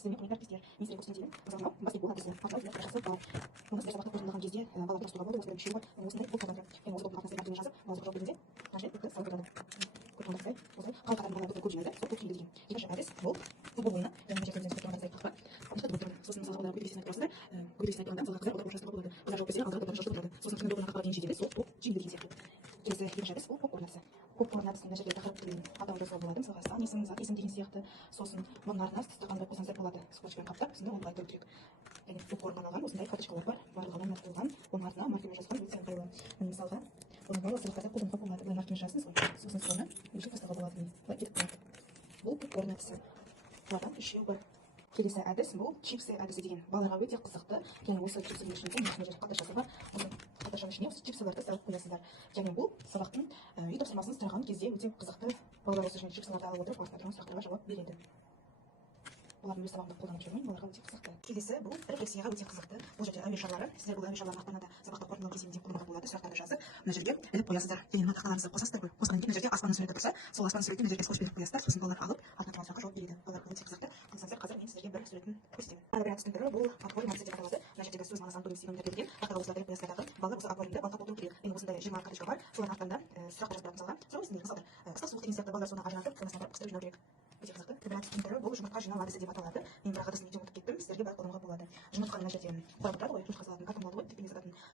сіздермен құрметті әріптестер, мен сіздерге көрсетейін мынау баскетбол әдісі атырау филиал жақсы бар. Оны сіздер сабақта қорытындылаған кезде балаларды ұстауға болады, осындай үшеуі бар, осындай бұл квадрат. Және осы топтың атмосфера жазып, балалар құрал кезінде нәтиже үкі салып тұрады. Көріп отырсыздар, осылай қалай қатардың балаларды көп жинайды, сол көп тиімді деген. Екінші әдіс бұл футбол ойыны, яғни жерден спорт командасы қақпа. Мықты болып тұрады. Сосын мысалға балалар көбейтесін айтып тұрасыздар, көбейтесін айтқанда мысалға қыздар олар ұрыстыруға болады. Қыздар жауап берсе, алдыға топтарын шашып тұрады. Сосын кімнің допына қақпаға дейін жетеді, сол топ жеңді деген сияқты. Келесі екінші әдіс бұл попкорн әдісі. Попкорн әдісінің нәтижелі тақырыпты атауы жасауға болады. Мысалға сан есім, зат есім деген сияқты. Сосын мұның артына стақанды қойсаңыздар болады. Скотчпен қаптап, сонда ол былай тұру керек. Яғни попкорнға арналған осындай карточкалар бар. Барлығы маркирован. Оның артына маркермен жазған өте ыңғайлы. Мысалға оны барлық сыйлықтарда қолдануға болады. Былай маркермен жазасыз ғой. Сосын соны өшіріп тастауға болады. Былай кетіп қалады. Бұл попкорн әдісі. Бұлардан үшеуі бар. Келесі әдіс бұл чипсы әдісі деген. Балаларға өте қызықты. Яғни осы чипсының ішінде мына жерде қалташасы бар. Осы қалташаның ішіне осы чипсыларды салып қоясыздар. Яғни бұл сабақтың үй тапсырмасын сұраған кезде өте қызықты. Балалар осы жерде чипсыларды алып отырып, артына тұрған сұрақтарға жауап береді. Олардың өз сабағында қолданып жүрмін, балаларға өте қызықты. Келесі бұл рефлексияға өте қызықты. Бұл жерде әуе шарлары. Сіздер бұл әуе шарларын ақтанада сабақта қорытындылау кезеңінде қолдануға болады. Сұрақтарды жазып, мына жерге іліп қоясыздар. Яғни мына тақталарыңызды қосасыздар ғой. Қосқаннан кейін мына жерде аспанның суреті тұрса, сол аспан суретіне мына жерге скотчпен іліп қоясыздар. Сосын балалар алып, артына тұрған сұраққа жауап береді. Балаларға өте қызықты. Қаласаңыздар, қазір мен сіздерге бір суретін көрсетемін. Тағы бір әдістің түрі бұл аквариум әдісі деп аталады. Мына жердегі сөз мағынасы антоним синонимдер берілген. Тақтаға осылай іліп қоясыздар. Балалар осы аквариумда балға толтыру керек. Яғни осындай 20 карточка бар. Солардың артында сұрақтар жазып тұрады. Мысалға, сұрау естіңдер. Мысалдар, ыстық суық деген сияқты балалар соны ажыратып, қоймасына барып қыстырып жинау керек. Өте қызықты. Бір әдістің түрі бұл жұмыртқа жинау әдісі деп аталады. Мен бірақ әдісін видео ұмытып кеттім. Сіздерге бәрі қолдануға болады. Жұмыртқаны мына жерде қорап тұрады ғой, жұмыртқа салатын картон болады ғой, тепкіге сататын.